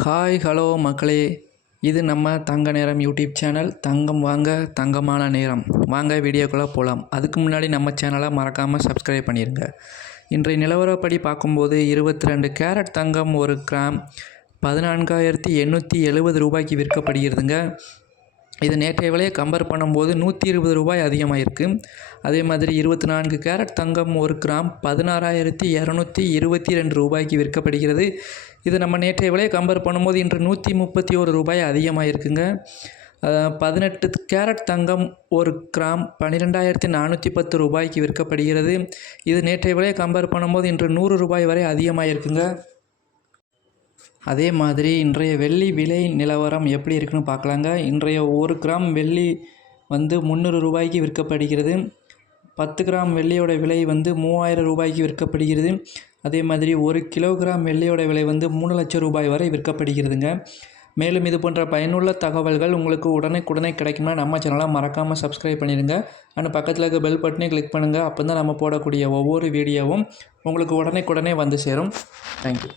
Hi hello மக்களே, இது நம்ம தங்க நேரம் யூடியூப் சேனல். தங்கம் வாங்க தங்கமான நேரம். வாங்க வீடியோக்குள்ளே போகலாம். அதுக்கு முன்னாடி நம்ம சேனலை மறக்காமல் சப்ஸ்கிரைப் பண்ணிடுங்க. இன்றைய நிலவரப்படி பார்க்கும்போது 22 கேரட் தங்கம் 1 கிராம் 14,870 ரூபாய்க்கு விற்கப்படுகிறதுங்க. இது நேற்றைய விலையை கம்பேர் பண்ணும்போது 120 ரூபாய் அதிகமாக இருக்குது. அதே மாதிரி 24 கேரட் தங்கம் 1 கிராம் 16,222 ரூபாய்க்கு விற்கப்படுகிறது. இது நம்ம நேற்றைய விலையை கம்பேர் பண்ணும்போது இன்று 131 ரூபாய் அதிகமாக இருக்குங்க. 18 கேரட் தங்கம் 1 கிராம் 12,410 ரூபாய்க்கு விற்கப்படுகிறது. இது நேற்றைய விலையை கம்பேர் பண்ணும்போது இன்று 100 ரூபாய் வரை அதிகமாக இருக்குங்க. அதே மாதிரி இன்றைய வெள்ளி விலை நிலவரம் எப்படி இருக்குன்னு பார்க்கலாங்க. இன்றைய 1 கிராம் வெள்ளி 300 ரூபாய்க்கு விற்கப்படுகிறது. 10 கிராம் வெள்ளியோட விலை 3000 ரூபாய்க்கு விற்கப்படுகிறது. அதே மாதிரி 1 கிலோகிராம் வெள்ளியோட விலை 3 லட்சம் ரூபாய் வரை விற்கப்படுகிறதுங்க. மேலும் இது போன்ற பயனுள்ள தகவல்கள் உங்களுக்கு உடனே கிடைக்கும்னா நம்ம சேனலை மறக்காமல் சப்ஸ்கிரைப் பண்ணிடுங்க. அண்ட் பக்கத்தில் இருக்க பெல் பட்டனையும் கிளிக் பண்ணுங்கள். அப்போ தான் நம்ம போடக்கூடிய ஒவ்வொரு வீடியோவும் உங்களுக்கு உடனே வந்து சேரும். தேங்க்யூ.